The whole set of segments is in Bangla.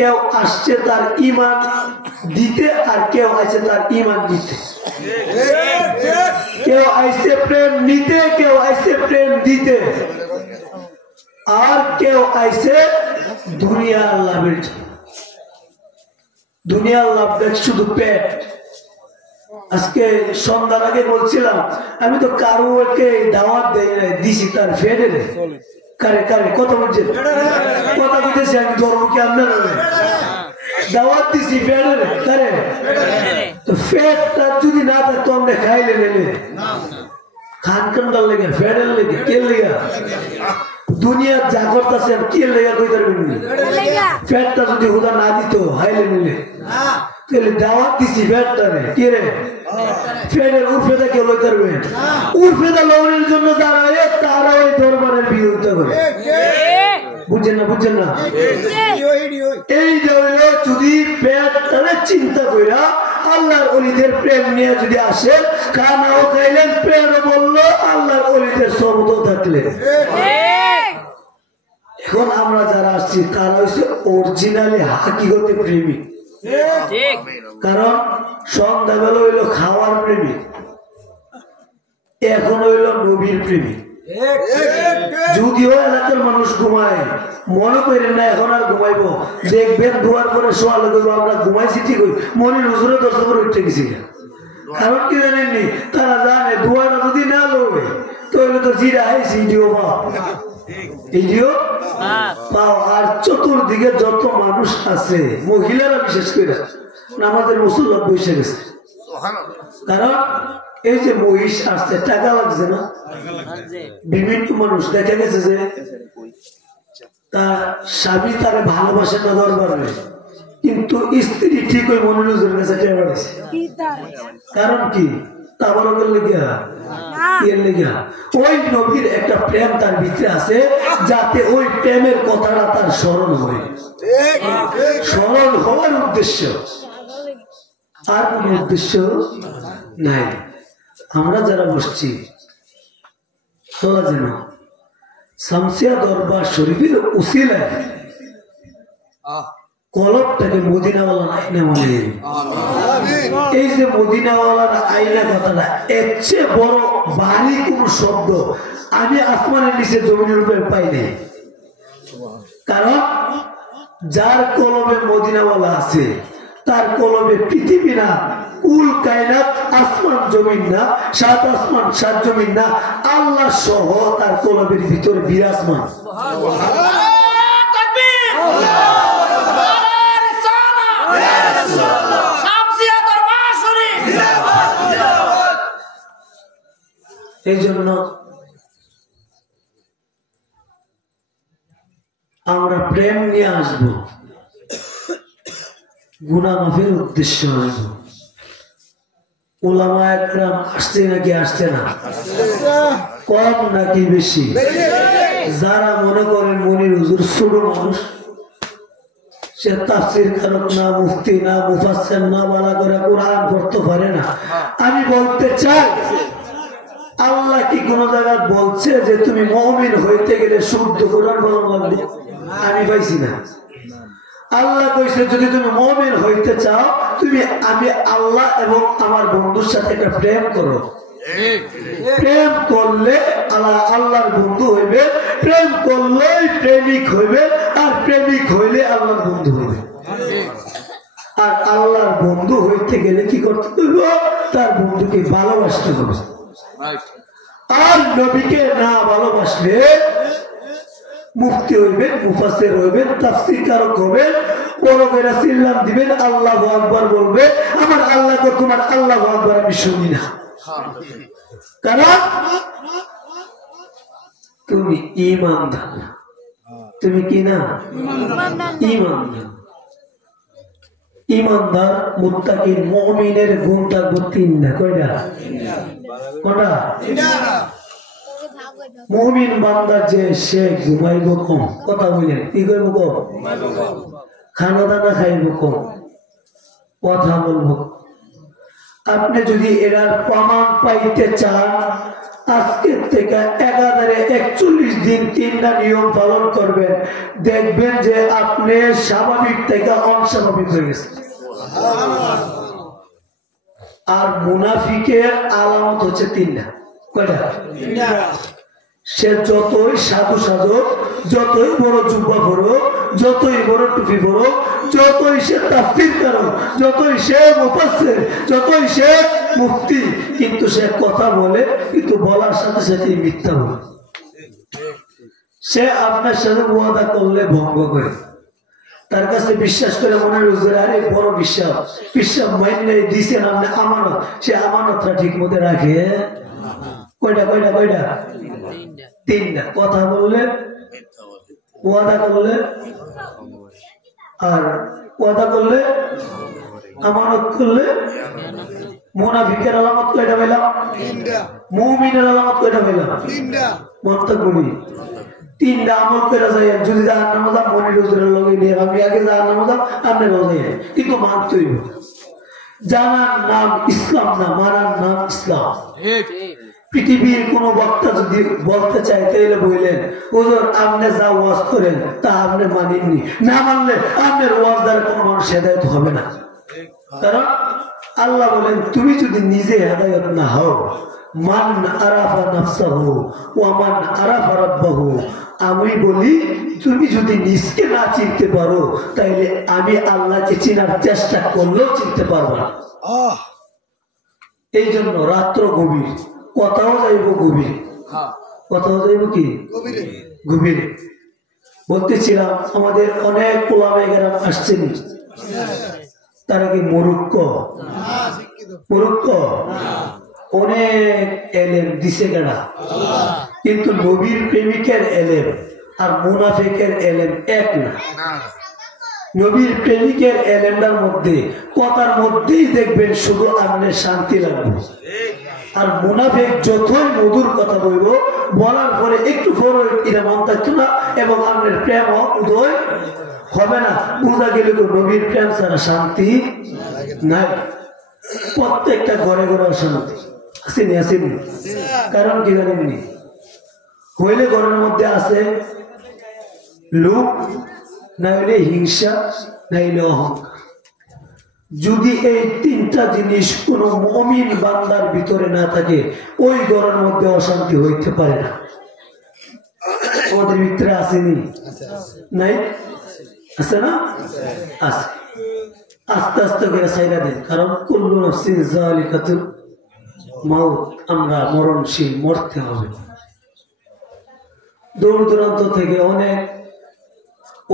কেউ আসছে তার ঈমান দিতে আর কেউ আসছে তার ঈমান দিতে কেউ আসছে প্রেম নিতে কেউ আসছে প্রেম দিতে আর কেউ আসছে দুনিয়ার লাভের জন্য দুনিয়ার লাভ দেখ শুধু পেট আজকে সন্ধ্যার আগে বলছিলাম আমি তো কারোকে দাওয়াত দেই নাই দিছি তার ফেডে কারে কারে কথা বলছেন কথা বলতেছি আমি ধর্ম কি আপনার দাওয়াত দিছি ফেডে কারে তো ফেডটা যদি না থাকতো আমরা খাইলে নেলে খান কান্ডার লেগে ফেডের লেগে কে লেগে দুনিয়ার যা করতেছে কে লেগে কই পারবেন ফেডটা যদি হুদা না দিত হাইলে নিলে তাহলে দাওয়াত দিছি ফেডটারে কে রে ফেডের উর্ফেদা কেউ লই করবে উর্ফেদা লওয়ার জন্য যারা তারা ওই দরবারের বিরুদ্ধে করে বুঝছেন না এই যদি পেটটারে চিন্তা কইরা আল্লাহর ওলিদের প্রেম নিয়ে যদি আসে খানাও খাইলেন প্রেমও বললো আল্লাহর ওলিদের সবদও থাকলে এখন আমরা যারা আসছি তারা হচ্ছে অরিজিনালি হাকিগতে প্রেমিক কারণ সন্ধ্যাবেলা হইলো খাওয়ার প্রেমিক এখন হইল নবীর প্রেমিক যদিও এলাকার মানুষ ঘুমায় মনে করেন না এখন আর ঘুমাইবো দেখবেন দুয়ার করে সোয়াল করবো আমরা ঘুমাইছি ঠিক হই মনির হুজুরে দর্শক করে উঠে গেছি কারণ কি জানেননি তারা জানে দুয়ারটা যদি না লোবে তাহলে তো জিরা হাইছি ইডিও পাও আর চতুর্দিকে যত মানুষ আছে মহিলারা বিশেষ করে আমাদের মুসলমান বসে গেছে কারণ এই যে মহিষ আসছে টাকা লাগছে না বিভিন্ন মানুষ দেখা গেছে যে তার স্বামী তারা ভালোবাসে না দরবারে কিন্তু স্ত্রী ঠিক ওই মনিরুজের কাছে টেবা দিছে কারণ কি তাবারকের লেগে ওই নবীর একটা প্রেম তার ভিতরে আছে যাতে ওই প্রেমের কথাটা তার স্মরণ হয় স্মরণ হওয়ার উদ্দেশ্য আর কোন উদ্দেশ্য নাই আমরা যারা বসছি যেন শামসিয়া দরবার শরীফের উসিলায় কলবটাকে মদিনাওয়ালা আইনা মনে এই যে মদিনাওয়ালার আইনা কথাটা এর চেয়ে বড় ভারী কোন শব্দ আমি আসমানের নিচে জমিনের উপরে পাই নাই কারণ যার কলবে মদিনাওয়ালা আছে তার কলবে পৃথিবী না কুল কায়নাত আসমান জমিন না সাত আসমান সাত জমিন না আল্লাহ সহ তার কলবের ভিতরে বিরাজমান এই জন্য আমরা প্রেম নিয়ে আসবো গুনাহ মাফের উদ্দেশ্য আসবো উলামা একরাম আসছে নাকি আসছে না কম নাকি বেশি যারা মনে করেন মনির হুজুর ছোট মানুষ সে তাফসীর কারক না মুফতি না মুফাসসির না বলা করে কোরআন পড়তে পারে না আমি বলতে চাই আল্লাহ কি কোন জায়গায় বলছে যে তুমি মুমিন হইতে গেলে শুদ্ধ কোরআন পড়া লাগবে আমি পাইছি না আল্লাহ কইছে যদি তুমি মুমিন হইতে চাও তুমি আমি আল্লাহ এবং আমার বন্ধুর সাথে একটা প্রেম করো প্রেম করলে আল্লাহর বন্ধু হইবে প্রেম করলে প্রেমিক হইবে আর প্রেমিক হইলে আল্লাহর বন্ধু হইবে আর আল্লাহর বন্ধু হইতে গেলে কি করতে হবে তার বন্ধুকে ভালোবাসতে হবে আর নবীকে না ভালোবাসলে মুফতি হইবেন মুফাসসির হইবেন তাফসীর কারক হইবেন পরবেরা সিল্লাম দিবেন আল্লাহু আকবার বলবে আমার আল্লাহ তো তোমার আল্লাহু আকবার আমি শুনি না কারণ তুমি ঈমানদার তুমি কি না ঈমানদার ঈমানদার মুত্তাকি মুমিনের গুণ থাকবে তিনটা কয়টা কয়টা মুমিন বান্দা যে সে ঘুমাইব কম কথা বলেন কি করব কম খানা দানা খাইব কম কথা বলবো আপনি যদি এর প্রমাণ পাইতে চান আজকের থেকে একাধারে 41 দিন 3টা নিয়ম পালন করবেন, দেখবেন যে আপনি স্বাভাবিক থেকে অস্বাভাবিক হয়ে গেছেন। আর মুনাফিকের আলামত হচ্ছে 3টা। কয়টা? সে যতই সাধু সাধক, যতই বড় জুব্বা পরো, যতই বড় টুপি পরো, যতই সে তাফসীর করো, যতই সে মুফাসসির, যতই সে মুফতি, কিন্তু সে কথা বলে, কিন্তু বলার সাথে সাথে মিথ্যা বলে। সে আপনার সাথে ওয়াদা করলে ভঙ্গ করে, তার কাছে বিশ্বাস করে মনে রোজগার, আরে বড় বিশ্বাস মাইনে দিয়েছেন আপনি আমানত, সে আমানতটা ঠিক মতো রাখে। কয়টা? 3টা। কথা বললে, ওয়াদা করলে, আর ওয়াদা করলে, আমানত করলে। মুনাফিকের আলামত কয়টা পেলাম? 3টা। মুমিনের আলামত কয়টা পেলাম? 3টা। মন্তব্য করি 3টা আমল করে যায়। যদি জাহান্নামে যান মনির হুজুরের লগে নিয়ে, আমি আগে জাহান্নামে যাব, আপনি রোজে, কিন্তু মানতেই হবে। জানার নাম ইসলাম না, মানার নাম ইসলাম। পৃথিবীর কোন বক্তা যদি বলতে চাই তাহলে বললেন, হুজুর আপনি যা ওয়াজ করেন তা আপনি মানেননি, না মানলে আপনার ওয়াজ দ্বারা কোনো মানুষ হেদায়েত হবে না। কারণ আল্লাহ বলেন, তুমি যদি নিজে হেদায়েত না হও, মান আরাফা নাফসাহু ওয়া মান আরাফা রাব্বাহু, আমি বলি তুমি যদি নিজকে না চিনতে পারো তাইলে আমি আল্লাহকে চিনার চেষ্টা করলেও চিনতে পারবো না। এই জন্য রাত্র গভীর, কথাও যাইব গভীর। কথাও যাইব কি গভীর? বলতেছিলাম আমাদের অনেক ওলামায়ে কেরাম আসছেন, তারা কি মূর্খ? অনেক এলেম দিছে কেনা, কিন্তু নবীর প্রেমিকের এলেম আর মুনাফিকের এলেম এক না। নবীর প্রেমিকের এলেমটার মধ্যে কথার মধ্যেই দেখবেন শুধু আপনার শান্তি লাগবে, আর মুনাফিক যতই মধুর কথা বলব, বলার পরে একটু পরে এটা মন থাকতো না এবং আপনার প্রেম উদয় হবে না। বোঝা গেল নবীর প্রেম ছাড়া শান্তি নাই। প্রত্যেকটা ঘরে ঘরে অশান্তি আসেনি। কারণ কি জানেননি? হইলে ঘরের মধ্যে আছে লোভ, না হইলে হিংসা, না হইলে অহংকার। যদি এই 3টা জিনিস কোন মুমিন বান্দার ভিতরে না থাকে, ওই ঘরের মধ্যে অশান্তি হইতে পারে না। আমাদের ভিতরে আসেনি? নাই? আছে না? আছে। আস্তে আস্তে করে ছাইরা দেন, কারণ কুল্লু নাফসিন যালিকাতুল মাউত, আমরা মরণশীল, মরতে হবে। দূর দূরান্ত থেকে অনেক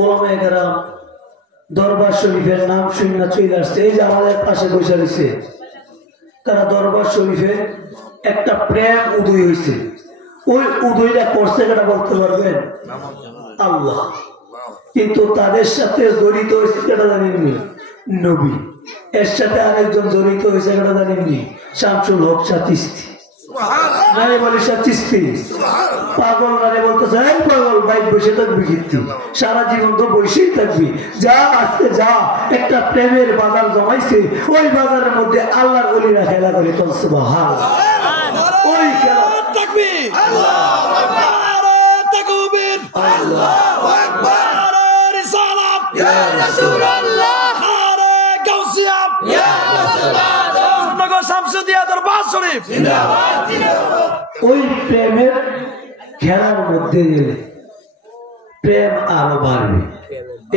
ওলামায়ে কেরাম দরবার শরীফের নাম শুনে চলে আসছে। এই যে আমাদের পাশে বসে রয়েছে, তারা দরবার শরীফে একটা প্রেম উদয় হয়েছে। ওই উদয়টা করছে কেটা বলতে পারবেন? আল্লাহ। কিন্তু তাদের সাথে জড়িত হয়েছে কেটা জানেননি? নবী। এর সাথে আরেকজন জড়িত হয়েছে কেটা জানেননি? শামসুল হক শাহ চিশতি। পাগল নারে বলতেছে, পাগল বাইক বসে থাকবি, কিন্তু সারা জীবন তো বসেই থাকবি। যা আজকে যা, একটা প্রেমের বাজার জমাইছে, ওই বাজারের মধ্যে আল্লাহর ওলিরা খেলা করে চলছে। ওই খেলা ওই প্রেমের খেলার মধ্যে গেলে প্রেম আরো বাড়বে।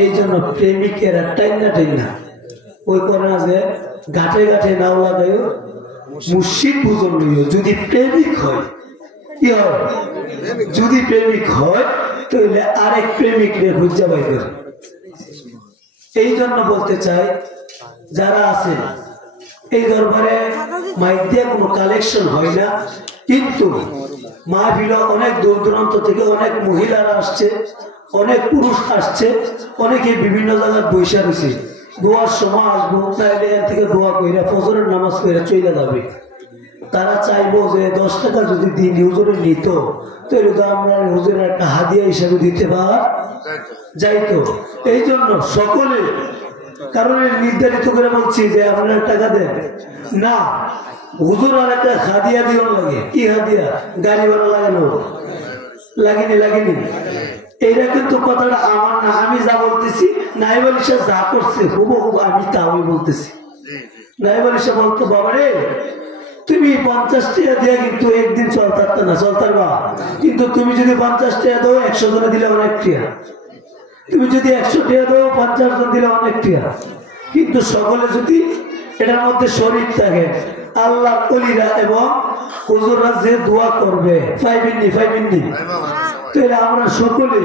এই জন্য প্রেমিকেরা টাইনা ওই করে না যে ঘাটে ঘাটে নাও লাগাই মুর্শিদ বুঝন লইও। যদি প্রেমিক হয় কি হয়? যদি প্রেমিক হয় তাহলে আরেক প্রেমিক রে খুঁজা বাই করে। এই জন্য বলতে চাই, যারা আছে এই দরবারে মাইক দিয়ে কোনো কালেকশন হয় না, কিন্তু মাহফিলে অনেক দূর দূরান্ত থেকে অনেক মহিলারা আসছে, অনেক পুরুষ আসছে, অনেকে বিভিন্ন জায়গায় বৈশা রয়েছে। দোয়ার সময় আসবো, তাইলে এর থেকে দোয়া কইরা ফজরের নামাজ কইরা চলে যাবে। তারা চাইবো যে 10 টাকা যদি দিন হুজুরে নিত, তাহলে তো আমরা হুজুরের একটা হাদিয়া হিসাবে দিতে পার যাইতো। এই জন্য সকলে কারণ নির্ধারিত করে বলছি যে আপনারা টাকা দেন না, হুজুর আর একটা হাদিয়া দিও লাগে। কি হাদিয়া? গাড়ি ভাড়া লাগানো লাগেনি। এইটা কিন্তু কথাটা আমার না, আমি যা বলতেছি নাইব আলী সাহেব যা করছে হুবহু আমি তাই বলতেছি। নাইব আলী সাহেব বলতো, বাবা রে তুমি 50 টাকা দিয়ে কিন্তু একদিন চলতে না, চলতার বা, কিন্তু তুমি যদি 50 টাকা দাও 100 জনে দিলে অনেক টাকা, তুমি যদি 100 টাকা দাও 50 জন দিলে অনেক টাকা। কিন্তু সকলে যদি এটার মধ্যে শরীক থাকে, আল্লাহ ওলিরা এবং হুজুররা যে দোয়া করবে ফাইবিননি, তো এটা আমরা সকলে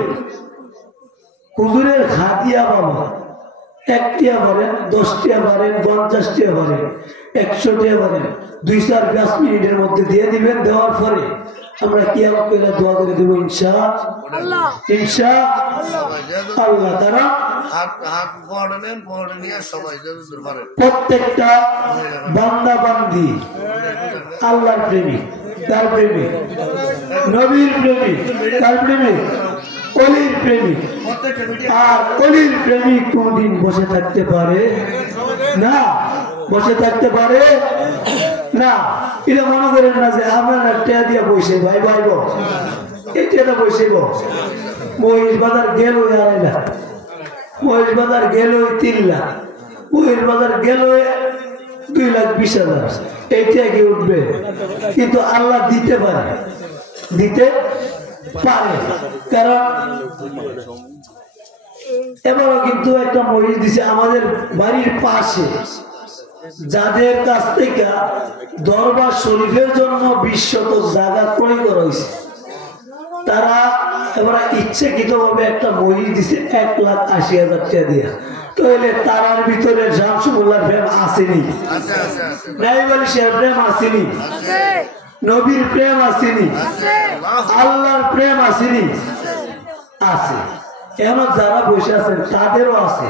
হুজুরের হাদিয়া পাবো। 1 টাকা পারেন, 10 টাকা পারেন, 50 টাকা পারেন, 100 টাকা পারেন, 2-4-5 মিনিটের মধ্যে দিয়ে দিবেন। দেওয়ার পরে আমরা কিয়ামত করে দোয়া করে দেবো ইনশাআল্লাহ। তারা প্রত্যেকটা বান্দা বান্দি আল্লাহর প্রেমিক, তার প্রেমিক, নবীর প্রেমিক, তার প্রেমিক, অলির প্রেমিক। আর অলির প্রেমিক কোনদিন বসে থাকতে পারে না, বসে থাকতে পারে না। এটা মনে করেন না যে আপনারা টেয়া দিয়া বসে ভাই এই টেয়াটা বসে মহিষ বাজার গেল 2.5 লাখ, মহিষ বাজার গেল 3 লাখ, মহিষ বাজার গেল 2,20,000, এইটা কি উঠবে? কিন্তু আল্লাহ দিতে পারে, কারণ এবারও কিন্তু একটা মহিষ দিছে আমাদের বাড়ির পাশে, যাদের কাছ থেকে দরবার শরীফের জন্য 20 শতক জায়গা ক্রয় করা হয়েছে, তারা এবার ইচ্ছাকৃতভাবে একটা মহিষ দিছে 1,80,000 টাকা দিয়ে। তাহলে তারার ভিতরে শামসুল্লাহর প্রেম আসেনি, নাইব আলী সাহেব প্রেম আসেনি, নবীর প্রেম আসেনি, আল্লাহর প্রেম আসেনি? আছে। এমন যারা বসে আছেন তাদেরও আছে।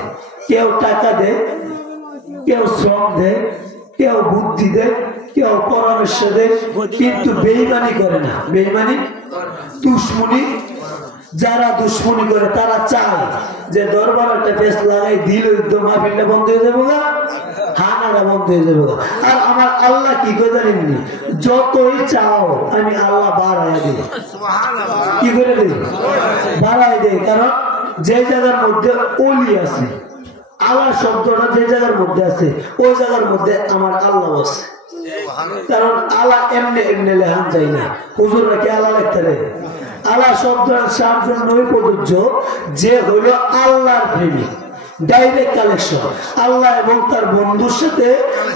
কেউ টাকা দেয়, কেউ শ্রম দেয়, কেউ বুদ্ধি দেয়, কেউ পরামর্শ দেয়, কিন্তু বেঈমানি করে না। বেঈমানি, দুশ্মনী, যারা দুশ্মনী করে তারা চায় যে দরবার একটা পেস লাগাই দিল মাহফিলটা বন্ধ হয়ে যাবো, হানাটা বন্ধ হয়ে যাবো। আর আমার আল্লাহ কি করে জানেননি, যতই চাও আমি আল্লাহ বাড়াই দিই। কি করে দিই? বাড়াই দেয়। কারণ যে জায়গার মধ্যে অলি আছে, আল্লাহ শব্দটা যে জায়গার মধ্যে আছে ওই জায়গার মধ্যে আমার আল্লাহ আছে। কারণ আল্লাহ এমনি লেহান যায় না, হুজুর নাকি আল্লাহ লিখতে রে। আল্লাহ শব্দটা সার জন্যই প্রযোজ্য যে হইল আল্লাহর প্রেমিক, ডাইরেক্ট কালেকশন। আল্লাহ এবং তার বন্ধুর সাথে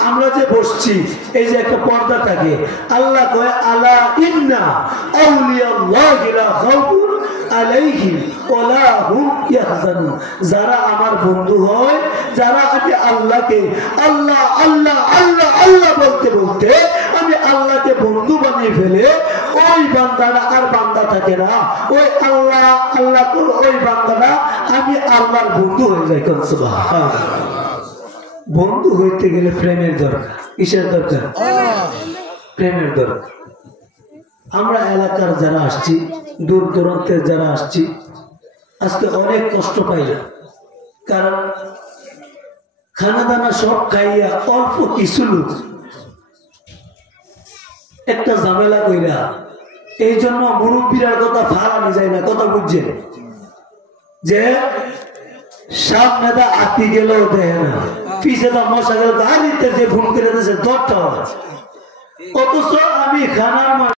আমরা যে বসছি, এই যে একটা পর্দা থাকে, আল্লাহ কয় আলা ইন্না আউলিয়াল্লাহি লা খাউফুন আলাইহিম ওয়া লা হুম ইয়াহজানুন। যারা আমার বন্ধু হয়, যারা আমি আল্লাহকে আল্লাহ আল্লাহ আল্লাহ আল্লাহ বলতে বলতে আমি আল্লাহকে বন্ধু বানিয়ে ফেলে, ওই বান্দারা আর বান্দা থাকে না, ওই আল্লাহ আল্লাহ ওই বান্দারা আমি আল্লাহর বন্ধু হয়ে যাই। বন্ধু হইতে গেলে প্রেমের দরকার। কিসের দরকার? প্রেমের দরকার। আমরা এলাকার যারা আসছি, দূর দূরান্তের যারা আসছি, আজকে অনেক কষ্ট পাইলাম। কারণ খানা দানা সব খাইয়া অল্প কিছু লোক একটা ঝামেলা কইরা, এই জন্য মুরব্বীর কথা ফালানি যায় না। কথা বুঝছেন? যে সামনে দা আতি গেলেও দেয় না, পিছে দা মশা গেল, যে ফোন করে দিয়েছে 10টা। অথচ আমি খানার